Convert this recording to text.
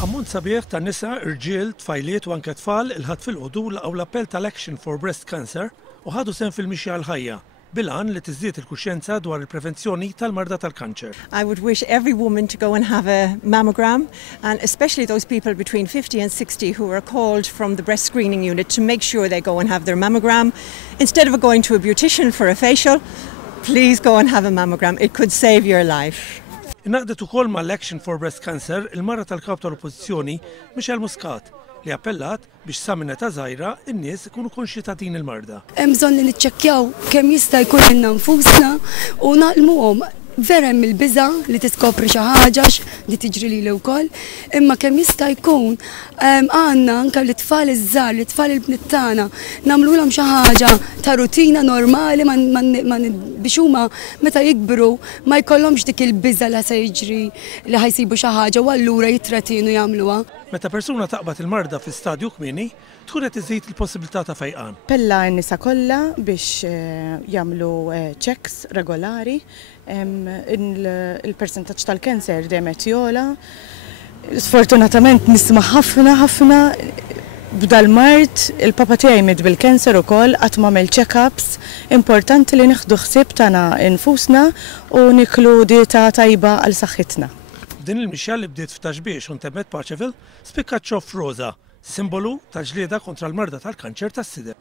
Ammont sabiħ ta' nisa, irġiel, tfajliet u anke tfal il-ħadd fil-qodu laqgħu l-appell tal-Action for Breast Cancer u ħadu sehem fil-mixja għall-ħajja bil-għan li tiżdied il-kuxjenza dwar il-prevenzjoni tal-marda tal-kanċer. I would wish every woman to go and have a mammogram, and especially those people between 50 and 60 who are called from the breast screening unit to make sure they go and have their mammogram. Instead of going to a beautician for a facial, please go and have a mammogram. It could save your life. Innaqdet ukoll mal-Action for Breast Cancer il-mara tal-kap tal-Oppożizzjoni Michelle Muscat li appellat biex sa minn ta' żgħira n-nies ikunu konxji ta' din il-marda. Hemm bżonn li niċċekkjaw kemm jista' jkun ilna nfusna u naqlmuhom vera hemm il-biża' li tiskopri xi ħaġa li tiġri lili wkoll, imma kemm jista' jkun għandna anke l-itfal iż-żgħar, l-itfal il-bniet tagħna nagħmluhom xi ħaġa ta' rutina normali biex huma meta jikbru ma jkollhomx dik il-biża' li se jiġri li ħajsibu xi ħaġa u allura jitratinu jagħmluha. Meta persuna taqbad il-marda fi stadju kmieni, tkun qed iżid il-possibilità ta' fejqan. Pella n-nisa kollha biex jagħmlu checks regolari, il-persentaġġ tal-kanser dejjem qed jola. Sfortunatament nisma' ħafna b'dal-mart il-papa tiegħi miet bil-kanser ukoll qatt m'għamel check-ups. Importanti li nieħdu ħsieb tagħna infusna u niklu dieta tajba għal saħħitna. Din il-mixja li bdiet f'Taxbiex u ntemmet Paċeville spikkat ċoff roża, simbolu ta' ġlieda kontra l-marda tal-kanċer tas-sider.